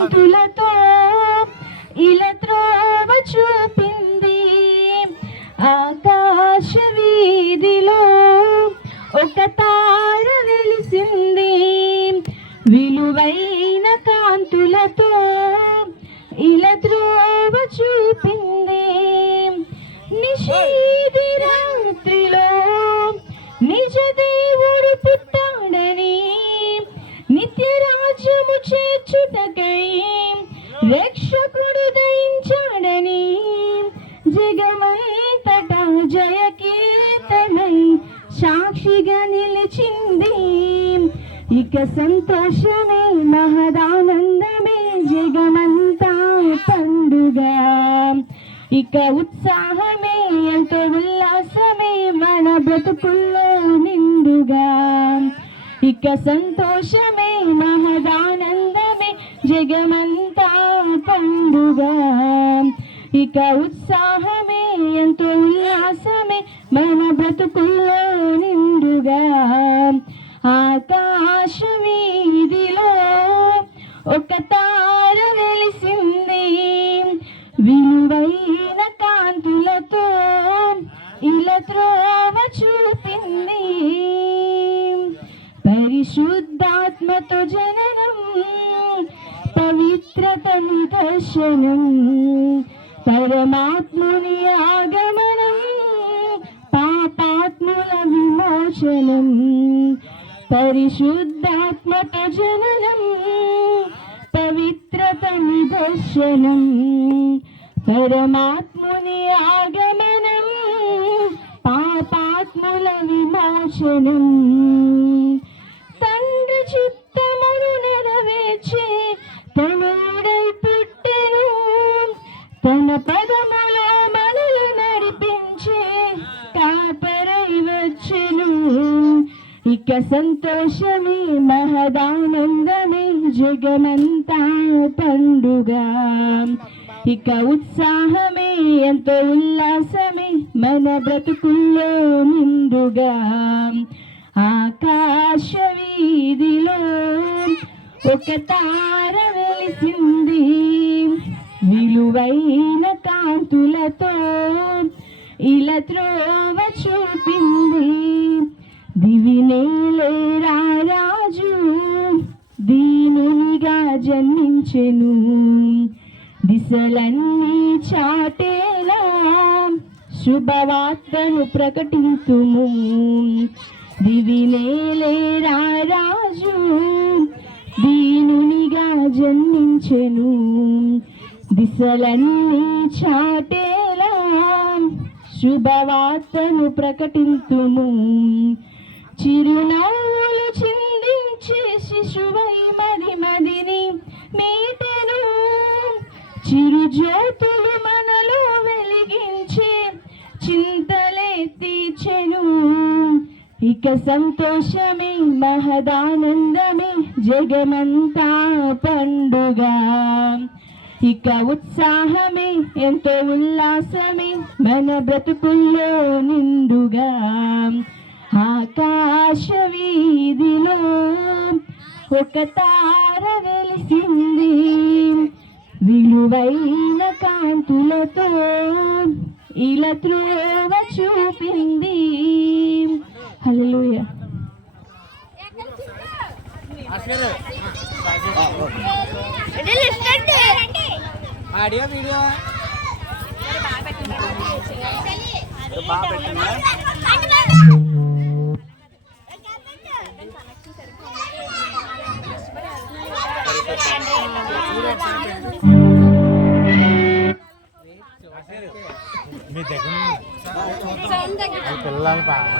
కాంతులతో ఇలా త్రోవ చూపింది. ఆకాశ వీధిలో ఒక తార వెలిసింది. విలువైన కాంతులతో ఇలా త్రోవ చూపింది. నిషేధి రాత్రిలో నిజ దేవుడు పుట్టాడని, నిత్య రాజ్యము చేర్చుటకై రక్షకుడు దయించాడని, జగమంతటా జయకీర్తనై సాక్షిగా నిలిచింది. ఇక సంతోషమే మహదానందమే జగమంతా పండుగ. ఇక ఉత్సాహమే ఎంతో ఉల్లాసమే మన బ్రతుకుల్లో నిండుగా. ఇక సంతోషమే మహదానందమే జగమంతా పండుగ. ఇక ఉత్సాహమే ఎంతో ఉల్లాసమే మన బ్రతుకుల్లో నిండుగా. ఆకాశ వీధిలో ఒక తార వెలిసింది. విలువైన కాంతులతో ఇలా త్రోవ చూపింది. పరిశుద్ధాత్మతో జననం, పవిత్రత నిదర్శనం, పరమాత్ముని ఆగమనం, పాపాత్ముల విమోచనం. పరిశుద్ధాత్మతో జననం, పవిత్రత నిదర్శనం, పరమాత్ముని ఆగమనం, పాపాత్ముల విమోచనం. తండ్రి చిత్తమును నెరవేర్చే తనుడై పుట్టెను. తన పదములో మనలు నడిపించే కాపరై వచ్చెను. ఇక సంతోషమే మహదానందమే జగమంతా పండుగ. ఇక ఉత్సాహమే ఎంతో ఉల్లాసమే మన బ్రతుకుల్లో నిండుగా. ఆకాశ వీధిలో ఒక తార వెలిసింది. విలువైన కాంతులతో ఇలా త్రోవ చూపింది. దివినేలే రాజు దీనునిగా జన్మించెను. దిశలన్నీ చాటేలా శుభవార్తను ప్రకటింతుము. దివినేలే రాజు దీనునిగా జన్మించెను. దిశలన్నీ చాటేలా శుభవార్తను ప్రకటింతుము. చిరునవ్వులు చిందించే శిశువై మదిని మీటెను. చిరుజ్యోతులు మనలో వెలిగించే చింతలే తీర్చెను. ఇక సంతోషమే మహదానందమే జగమంతా పండుగ. ఇక ఉత్సాహమే ఎంతో ఉల్లాసమే మన బ్రతుకుల్లో నిండుగా. ఆకాశ వీధిలో ఒక తార వెలిసింది. విలువైన కాంతులతో ఇలా త్రోవ చూపింది. హల్లెలూయా. ఆడియో వీడియో బాగా పెట్టిందా? మీ దగ్గర పిల్లలు బాగా